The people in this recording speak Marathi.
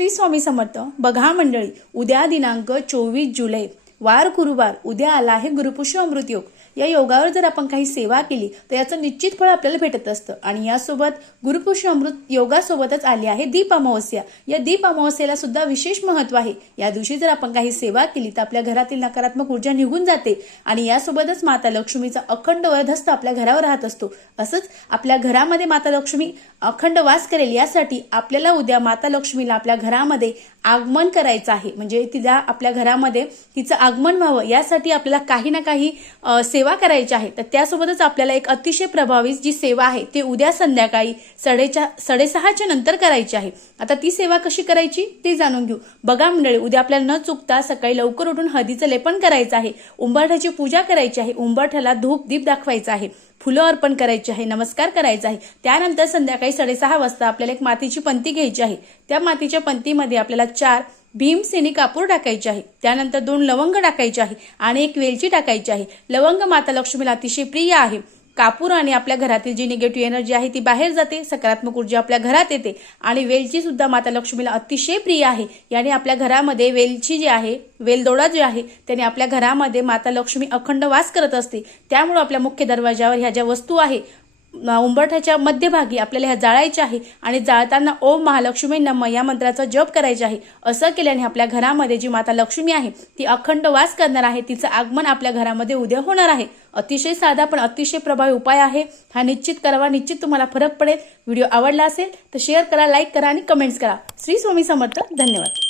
श्री स्वामी समर्थ। बघा मंडळी, उद्या दिनांक 24 जुलै, वार गुरुवार, उद्या आला आहे गुरुपुष्य अमृत योग। या योगावर जर आपण काही सेवा केली तर याचं निश्चित फळ आपल्याला भेटत असतं। आणि यासोबत गुरुपुष्य अमृत योगासोबतच आली आहे दीप अमावस्या। या दीप अमावस्येला सुद्धा विशेष महत्त्व आहे। या दिवशी जर आपण काही सेवा केली तर आपल्या घरातील नकारात्मक ऊर्जा निघून जाते आणि यासोबतच माता लक्ष्मीचा अखंड वरदहस्त आपल्या घरावर राहत असतो। असंच आपल्या घरामध्ये माता लक्ष्मी अखंड वास करेल यासाठी आपल्याला उद्या माता लक्ष्मीला आपल्या घरामध्ये आगमन करायचं आहे। म्हणजे तिला आपल्या घरामध्ये तिचं आगमन व्हावं यासाठी आपल्याला काही ना काही सेवा करायची आहे। तर त्यासोबतच आपल्याला एक अतिशय प्रभावी जी सेवा आहे ते उद्या संध्याकाळी 6:30च्या नंतर करायची आहे। आता ती सेवा कशी करायची ते जाणून घेऊ। बघा मंडळी, उद्या आपल्याला न चुकता सकाळी लवकर उठून हळदीचं लेपन करायचं आहे, उंबरठ्याची पूजा करायची आहे, उंबरठ्याला धूप दीप दाखवायचा आहे, फुलं अर्पण करायची आहे, नमस्कार करायचा आहे। त्यानंतर संध्याकाळी 6:30 वाजता आपल्याला एक मातीची पंती घ्यायची आहे। त्या मातीच्या पंतीमध्ये आपल्याला 4 भीमसेनी कापूर टाकायचे आहे, त्यानंतर 2 लवंग टाकायचे आहे आणि 1 वेलची टाकायची आहे। लवंग माता लक्ष्मीला अतिशय प्रिय आहे। कापूर आणि आपल्या घरातील जी निगेटिव्ह एनर्जी आहे ती बाहेर जाते, सकारात्मक ऊर्जा आपल्या घरात येते। आणि वेलची सुद्धा माता लक्ष्मीला अतिशय प्रिय आहे। याने आपल्या घरामध्ये वेलची जी आहे, वेलदोडा जे आहे त्याने आपल्या घरामध्ये माता लक्ष्मी अखंड वास करत असते। त्यामुळे आपल्या मुख्य दरवाजावर ह्या ज्या वस्तू आहे उंबरठ्याच्या मध्यभागी आपल्याला ह्या जाळायच्या आहे आणि जाळताना ओम महालक्ष्मी नमः या मंत्राचा जप करायचा आहे। असं केल्याने आपल्या घरामध्ये जी माता लक्ष्मी आहे ती अखंड वास करणार आहे, तिचं आगमन आपल्या घरामध्ये उद्या होणार आहे। अतिशय साधा पण अतिशय प्रभावी उपाय आहे। हा निश्चित करावा, निश्चित तुम्हाला फरक पडेल। व्हिडिओ आवडला असेल तर शेअर करा, लाईक करा आणि कमेंट्स करा। श्री स्वामी समर्थ। धन्यवाद।